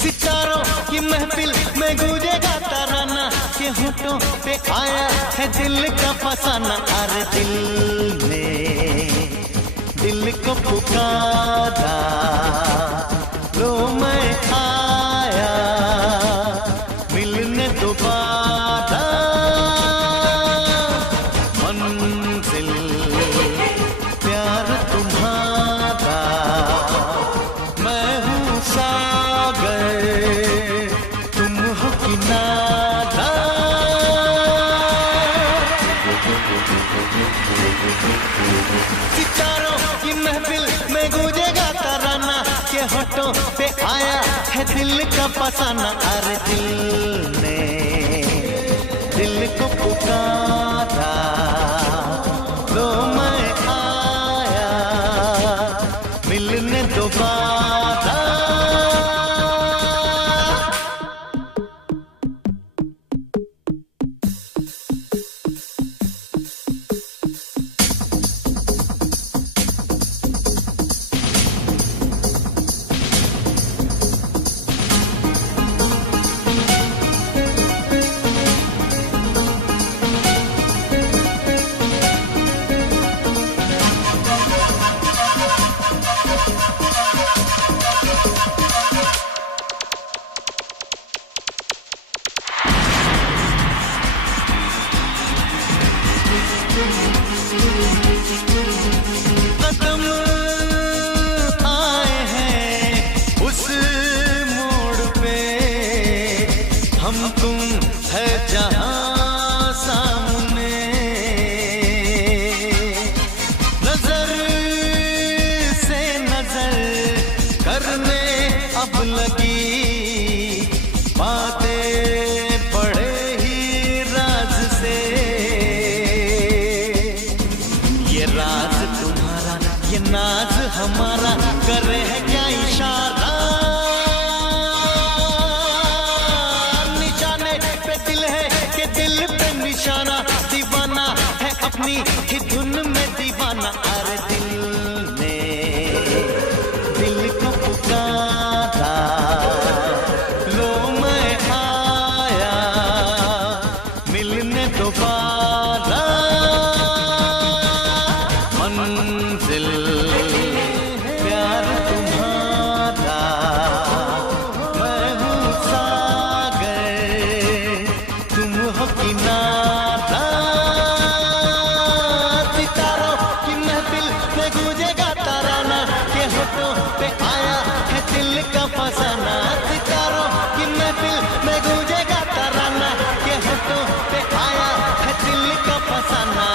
सितारों की महफिल में गूंजेगा तराना के होठों पे आया है दिल का फसाना। अरे दिल ने दिल को पुकारा, लो मैं आया मिलने दोबारा। मंजिल प्यार तुम्हारा, मैं हूँ सागर तुम हो किनारा। सितारों की महफिल में गूंजेगा तराना के होठों पे आया है दिल का फसाना। अरे दिल ने दिल को पुकारा, लो मैं आया मिलने दोबारा। कदम आए हैं उस मोड़ पे, हम तुम है जहां सामने। नजर से नजर करने अब लगी, बातें पड़े ही राज से। ये राज तुम्हारा ये नाज हमारा, करे है क्या इशारा। निशाने पे दिल है कि दिल पे निशाना, दीवाना है अपनी ही धुन में दीवाना। अरे दिल ने दिल को पुकारा, लो मैं आया मिलने दोबारा। मंजिल प्यार तुम्हारा, मैं हूँ सागर तुम हो किनारा। सितारों की महफिल में गूंजेगा तराना के होठों पे आया है दिल का फसाना। सितारों की महफिल में गूंजेगा तराना के होठों पे आया है दिल का फसाना।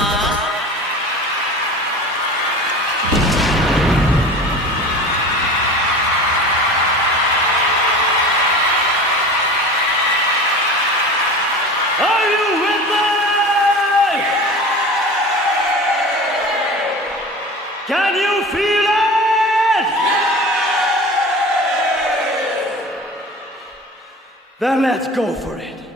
Are you with me? Can you feel it? Then let's go for it.